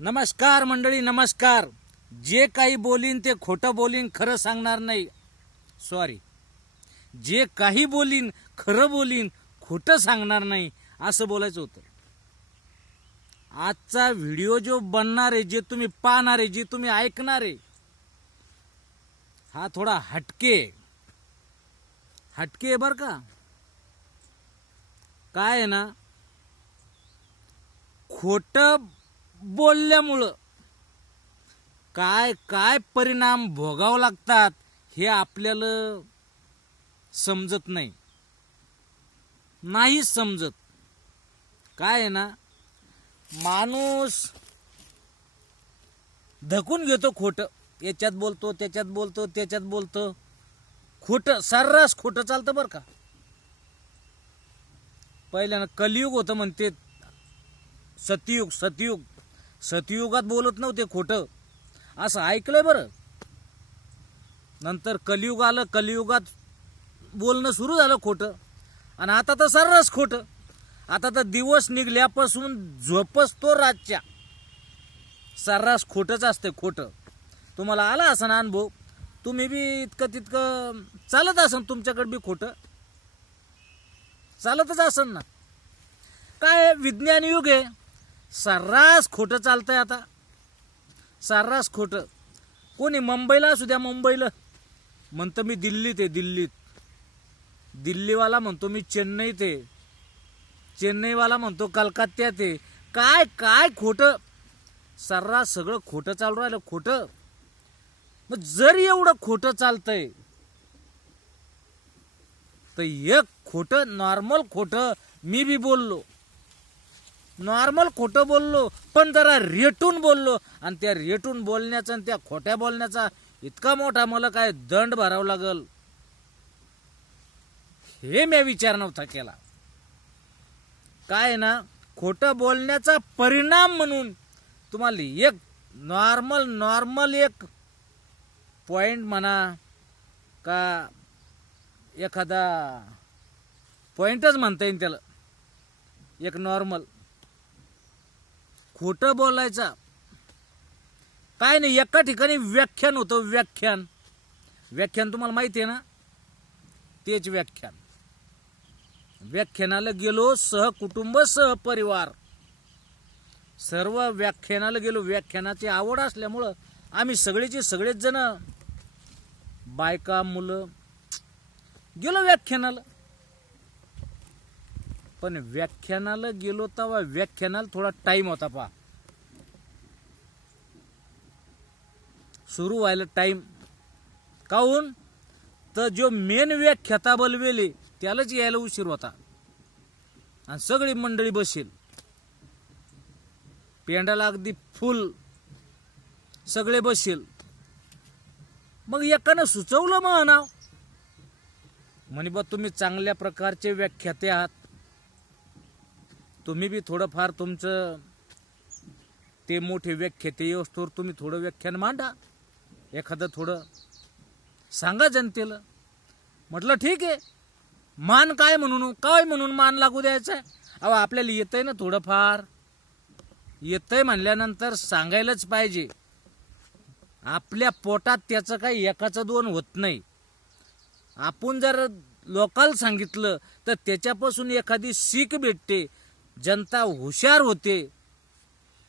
नमस्कार मंडळी नमस्कार. जे काही बोलीन ते खोटं बोलीन खरं सांगणार नाही. सॉरी जे काही बोलीन खरं बोलीन खोटं सांगणार नाही असं बोलायचं होतं. आजचा व्हिडिओ जो बनणार आहे जे तुम्ही पाहणार आहे जे तुम्ही ऐकणार आहे हा थोडा हटके हटके आहे बरं का? काय आहे ना? खोटं बोलल्यामुळं. काय काय परिणाम भोगावं लागतात हे आपल्याला समजत नाही. नाही समजत. काय आहे ना माणूस धकून घेतो खोटं. याच्यात बोलतो त्याच्यात बोलतो त्याच्यात बोलतो. खोटं सर्रास खोटं चालतं बरं का. पहिल्यानं कलियुग होतं म्हणते सतयुग सतयुग. सतयुगात बोलत नव्हते खोटं. असं ऐकलंय बरं. नंतर कलियुग आलं कलियुगात बोलणं सुरू झालं खोटं. आणि आता तर सर्रास खोटं. आता तर दिवस निघल्यापासून झोपच तो रातच्या. सर्रास खोटंच असते खोटं. तुम्हाला आला असं ना अनुभव? तुम्ही बी इतकं तितकं चालत असन तुमच्याकडे बी खोटं? चालतच असन ना. काय विज्ञान युग आहे? सर्रास खोटं चालतंय आता. सर्रास खोटं. कोणी मुंबईला असू द्या मुंबईला. म्हणतं मी दिल्लीत आहे दिल्लीत. दिल्लीवाला म्हणतो मी चेन्नईत आहे. चेन्नईवाला म्हणतो कलकत्त्यात आहे. काय काय खोटं? सर्रास सगळं खोटं चालू राहिलं खोटं. मग जर एवढं खोटं चालतंय तर एक खोटं नॉर्मल खोटं मी बी बोललो. नॉर्मल खोटं बोललो पण जरा रेटून बोललो. आणि त्या रेटून बोलण्याचा आणि त्या खोट्या बोलण्याचा इतका मोठा मला काय दंड भरावा लागल. हे मी विचार नव्हता केला. काय आहे ना खोटं बोलण्याचा परिणाम म्हणून तुम्हाला एक नॉर्मल नॉर्मल एक पॉइंट म्हणा का एखादा पॉईंटच म्हणता येईल त्याला. एक नॉर्मल. खोटं बोलायचा. काय नाही एका ठिकाणी व्याख्यान होतं व्याख्यान. व्याख्यान तुम्हाला माहिती आहे ना? तेच व्याख्यान. व्याख्यानाला गेलो सहकुटुंब सहपरिवार. सर्व व्याख्यानाला गेलो व्याख्यानाची आवड असल्यामुळं आम्ही सगळेचे सगळेच जण बायका मुलं गेलो व्याख्यानाला. पण व्याख्यानाला गेलो तेव्हा व्याख्यानाला थोडा टाइम होता पा सुरू व्हायला टाइम काहून? तर जो मेन व्याख्याता बलवेले त्यालाच यायला उशीर होता. आणि सगळी मंडळी बसेल. पेंडाला अगदी फुल सगळे बसेल. मग एकानं सुचवलं मग नाव म्हणे बा तुम्ही चांगल्या प्रकारचे व्याख्याते आहात. तुम्ही बी थोडंफार तुमचं ते मोठे व्याख्याते येऊस्तोवर तुम्ही थोडं व्याख्यान मांडा. एखादं थोडं सांगा जनतेला. म्हटलं ठीक आहे. मान काय म्हणून? काय म्हणून मान लागू द्यायचं? अहो आपल्याला येतंय ना थोडंफार. येतंय म्हणल्यानंतर सांगायलाच पाहिजे. आपल्या पोटात त्याचं काही एकाचं दोन होत नाही. आपण जर लोकाला सांगितलं तर त्याच्यापासून एखादी सीख भेटते. जनता हुशार होते.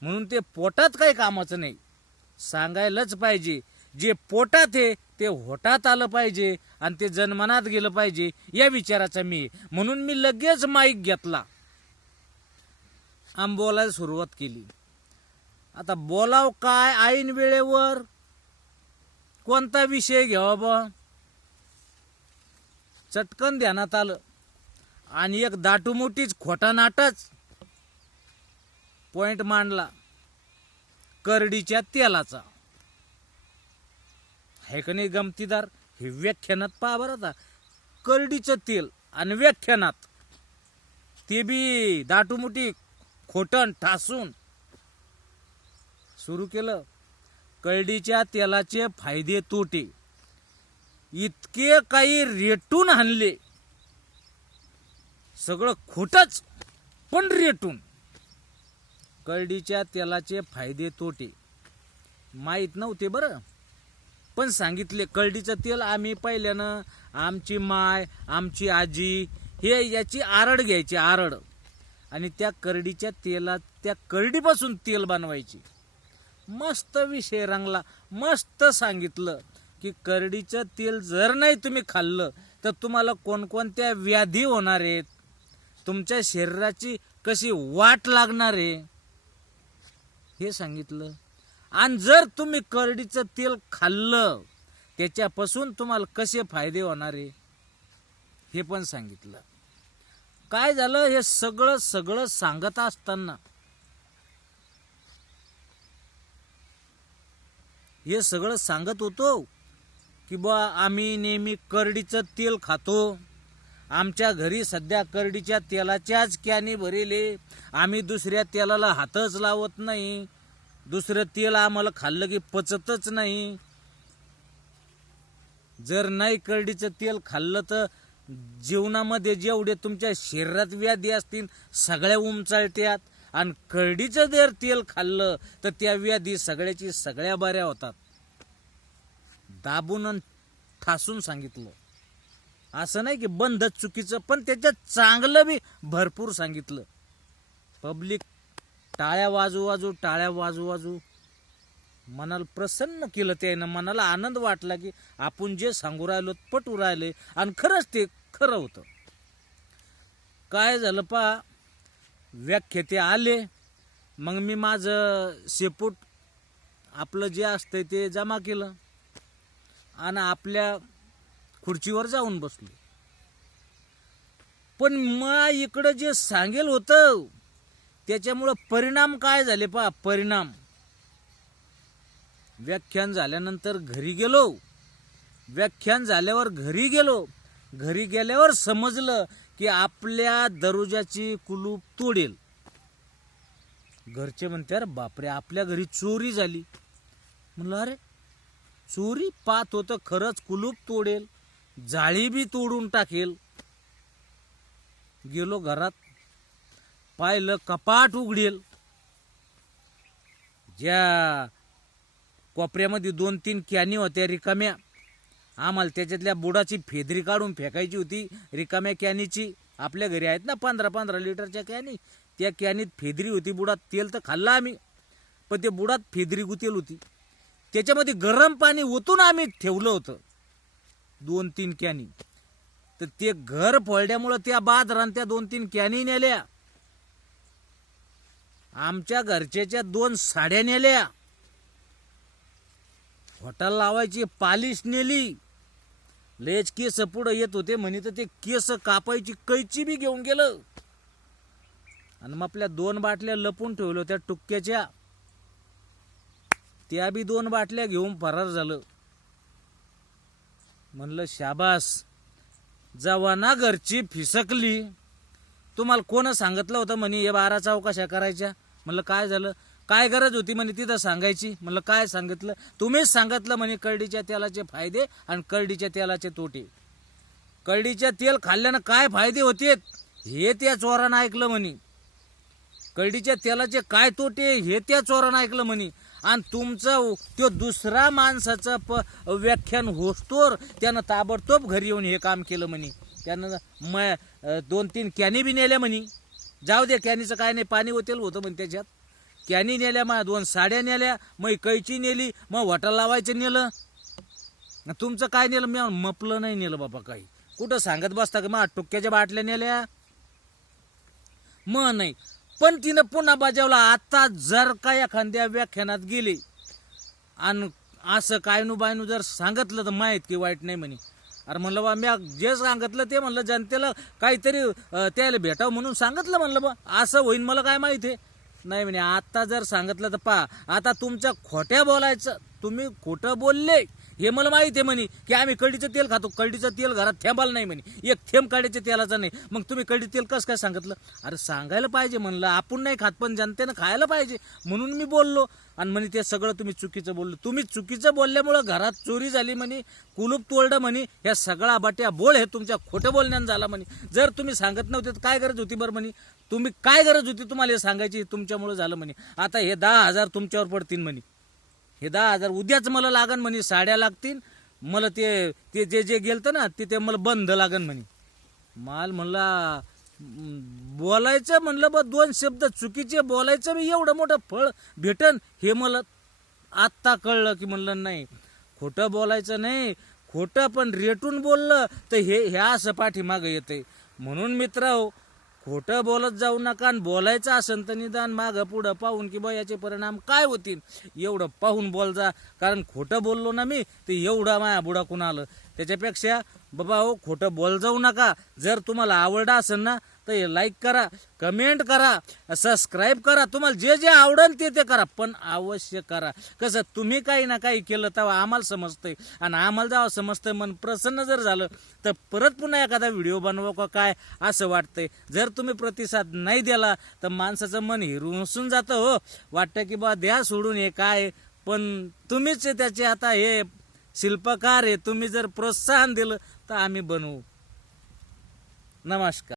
म्हणून ते पोटात काही कामाचं नाही. सांगायलाच पाहिजे जे पोटात आहे ते होटात आलं पाहिजे आणि ते जनमनात गेलं पाहिजे या विचाराचा मी म्हणून मी लगेच माईक घेतला. आम बोलायला सुरुवात केली. आता बोलाव काय ऐन वेळेवर? कोणता विषय घ्यावा बा? चटकन ध्यानात आलं. आणि एक दाटूमोठीच खोटा नाटच. पॉइंट मांडला. करडीच्या तेलाचा. हे का नाही गमतीदार? हे व्याख्यानात पहा बरं आता. करडीचं तेल आणि व्याख्यानात. ते बी दाटूमुटी खोटण ठासून. सुरू केलं. करडीच्या तेलाचे फायदे तोटे. इतके काही रेटून आणले. सगळं खोटंच पण रेटून. करडीच्या तेलाचे फायदे तोटे. माहीत नव्हते बरं. पण सांगितले करडीचं तेल आम्ही पहिल्यानं आमची माय आमची आजी हे याची आरड घ्यायची आरड. आणि त्या करडीच्या तेलात त्या करडीपासून तेल बनवायची. मस्त विषय रंगला मस्त सांगितलं की करडीचं तेल जर नाही तुम्ही खाल्लं तर तुम्हाला कोणकोणत्या व्याधी होणार आहेत? तुमच्या शरीराची कशी वाट लागणार आहे? हे सांगितलं. आणि जर तुम्ही करडीचं तेल खाल्लं त्याच्यापासून तुम्हाला कसे फायदे होणार आहे? हे पण सांगितलं. काय झालं? हे सगळं सगळं सांगत असताना हे सगळं सांगत होतो की बा आम्ही नेहमी करडीचं तेल खातो. आमच्या घरी सध्या करडीच्या तेलाच्याच कॅनी भरेले. आम्ही दुसऱ्या तेलाला हातच लावत नाही. दुसरं तेल आम्हाला खाल्लं की पचतच नाही. जर नाही करडीचं तेल खाल्लं तर जीवनामध्ये जेवढे तुमच्या शरीरात व्याधी असतील सगळ्या उमचाळत्यात. आणि करडीचं जर तेल खाल्लं तर त्या व्याधी सगळ्याची सगळ्या बऱ्या होतात. दाबून ठासून सांगितलं. असं नाही की बंद चुकीचं पण त्याच्यात चांगलं बी भरपूर सांगितलं. पब्लिक टाळ्या वाजू वाजू टाळ्या वाजू वाजू मनाला प्रसन्न केलं त्यानं मनाला आनंद वाटला की आपण जे सांगू राहिलो पटू राहिले आणि खरंच ते खरं होतं. काय झालं पा व्याख्याते आले मग मी माझं शेपूट आपलं जे असतं ते जमा केलं. आणि आपल्या खुर्चीवर जाऊन बसलो. पण मग इकडं जे सांगेल होतं त्याच्यामुळं परिणाम काय झाले पा परिणाम. व्याख्यान झाल्यानंतर घरी गेलो. व्याख्यान झाल्यावर घरी गेलो. घरी गेल्यावर समजलं की आपल्या दरोजाची कुलूप तोडेल. घरचे म्हणते अरे बापरे आपल्या घरी चोरी झाली. म्हणलं अरे चोरी पाहत होतं खरंच कुलूप तोडेल. जाळी बी तोडून टाकेल. गेलो घरात. पाहिलं कपाट उघडेल. ज्या कोपऱ्यामध्ये दोन तीन कॅनी होत्या रिकाम्या आम्हाला त्याच्यातल्या बुडाची फेदरी काढून फेकायची होती. रिकाम्या कॅनीची. आपल्या घरी आहेत ना पंधरा पंधरा लिटरच्या कॅनी. त्या कॅनीत फेदरी होती बुडात तेल तर खाल्लं आम्ही. पण ते बुडात फेदरी गुतेल होती. त्याच्यामध्ये गरम पाणी ओतून आम्ही ठेवलं होतं. दोन तीन कॅनी. तर ते घर पडल्यामुळं त्या बाजारात त्या दोन तीन कॅनी नेल्या. आमच्या घरच्याच्या दोन साड्या नेल्या. हॉटेल लावायची पालिश नेली. लेच केस पुढं येत होते म्हणे तर ते केस कापायची कैची बी घेऊन गेलं. आणि मग आपल्या दोन बाटल्या लपून ठेवल्या होत्या टुक्क्याच्या. त्या बी दोन बाटल्या घेऊन फरार झालं. म्हणलं शाबास जवाना घरची फिसकली. तुम्हाला कोण सांगितलं होतं म्हणे हे बारा चौकाशा करायच्या. म्हणलं काय झालं? काय गरज होती म्हणे तिथं सांगायची. म्हणलं काय सांगितलं? तुम्हीच सांगितलं म्हणे करडीच्या तेलाचे फायदे आणि करडीच्या तेलाचे तोटे. करडीच्या तेल खाल्ल्यानं काय फायदे होते हे त्या चोरानं ऐकलं म्हणे. करडीच्या तेलाचे काय तोटे? हे त्या चोरानं ऐकलं म्हणे. आणि तुमचं तो दुसरा माणसाचं प व्याख्यान होस्तोर त्यानं ताबडतोब घरी येऊन हे काम केलं म्हणे. त्यानं म दोन तीन कॅनी बी नेल्या म्हणे. जाऊ दे कॅनीचं काय नाही पाणी ओतेल होतं म्हणे त्याच्यात. कॅनी नेल्या मग दोन साड्या नेल्या मग कैची नेली मग वॉटर लावायचं नेलं. तुमचं काय नेलं? मी मपलं नाही नेलं बाबा काही. कुठं सांगत बसता का? मग टुक्क्याच्या बाटल्या नेल्या. मग नाही. पण तिनं पुन्हा बजावला आता जर का एखाद्या व्याख्यानात गेली आणि असं कायनू बायनू जर सांगितलं तर माहीत की वाईट नाही म्हणे. अरे म्हणलं बा मी जे सांगितलं ते म्हणलं जनतेला काहीतरी त्याला भेटावं म्हणून सांगितलं म्हणलं बा असं होईन मला काय माहीत आहे? नाही म्हणे आता जर सांगितलं तर पा आता तुमच्या खोट्या बोलायचं तुम्ही खोटं बोलले हे मला माहिती आहे म्हणे की आम्ही कडीचं तेल खातो. कडीचं तेल घरात थेंबाल नाही म्हणे. एक थेंब काढायच्या तेलाचं नाही. मग तुम्ही कडी तेल कसं काय सांगितलं? अरे सांगायला पाहिजे म्हणलं. आपण नाही खात पण जनतेनं खायला पाहिजे. म्हणून मी बोललो. आणि म्हणे ते सगळं तुम्ही चुकीचं बोललो. तुम्ही चुकीचं बोलल्यामुळं घरात चोरी झाली म्हणे. कुलूप तोडलं म्हणे. ह्या सगळा बाट्या बोळ हे तुमच्या खोटं बोलण्यानं झाला म्हणे. जर तुम्ही सांगत नव्हते तर काय गरज होती बरं म्हणे? तुम्ही काय गरज होती तुम्हाला हे सांगायची? तुमच्यामुळं झालं म्हणे. आता हे दहा हजार तुमच्यावर पडतील म्हणे. हे दहा हजार उद्याच मला लागन म्हणे साड्या लागतील. मला ते ते जे जे गेलतं ना ते ते मला बंद लागन म्हणे. माल म्हणला बोलायचं म्हणलं बा दोन शब्द चुकीचे बोलायचं मी एवढं मोठं फळ भेटन हे मला आत्ता कळलं की म्हणलं नाही. खोटं बोलायचं नाही. खोटं पण रेटून बोललं तर हे ह्या असं पाठीमागं येते म्हणून मित्र खोटं बोलत जाऊ नका आणि बोलायचं असेल तर निदान मागं पुढं पाहून की बा याचे परिणाम काय होतील? एवढं पाहून बोल जा कारण खोटं बोललो ना मी ते एवढा माया बुडाकून आलं. त्याच्यापेक्षा बाबा हो खोटं बोल जाऊ नका. जर तुम्हाला आवडलं असेल ना तर हे लाईक करा कमेंट करा सबस्क्राईब करा. तुम्हाला जे जे आवडेल ते ते करा पण अवश्य करा. कसं तुम्ही काही ना काही केलं तेव्हा आम्हाला समजतंय. आणि आम्हाला जेव्हा समजतंय मन प्रसन्न जर झालं तर परत पुन्हा एखादा व्हिडिओ बनवा का काय असं वाटतंय. जर तुम्ही प्रतिसाद नाही दिला तर माणसाचं मन हिरवसून जातं हो. वाटतं की बा द्या सोडून हे काय पण तुम्हीच त्याचे आता हे शिल्पकार आहे. तुम्ही जर प्रोत्साहन दिलं तर आम्ही बनवू. नमस्कार.